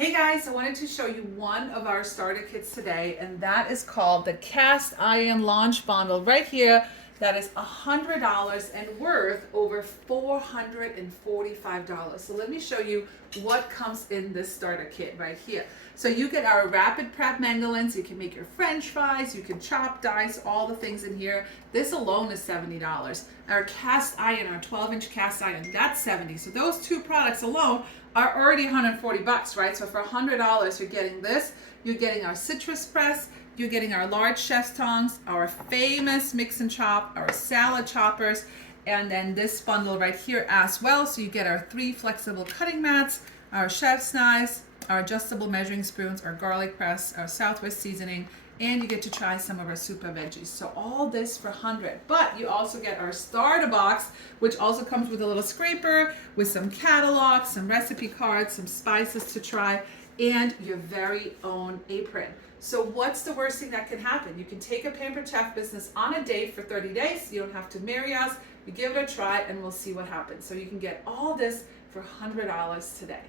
Hey guys, I wanted to show you one of our starter kits today, and that is called the Cast Iron Launch Bundle right here. That is $100 and worth over $445. So let me show you what comes in this starter kit right here. So you get our rapid prep mandolins. You can make your French fries, you can chop, dice, all the things in here. This alone is $70. Our cast iron, our 12-inch cast iron, that's $70. So those two products alone are already 140 bucks, right? So for $100, you're getting this. You're getting our citrus press. You're getting our large chef's tongs, our famous mix and chop, our salad choppers, and then this bundle right here as well. So you get our 3 flexible cutting mats, our chef's knives, our adjustable measuring spoons, our garlic press, our Southwest seasoning, and you get to try some of our super veggies. So all this for 100. But you also get our starter box, which also comes with a little scraper with some catalogs, some recipe cards, some spices to try, and your very own apron. So what's the worst thing that can happen? You can take a Pampered Chef business on a date for 30 days. You don't have to marry us. You give it a try and we'll see what happens. So you can get all this for $100 today.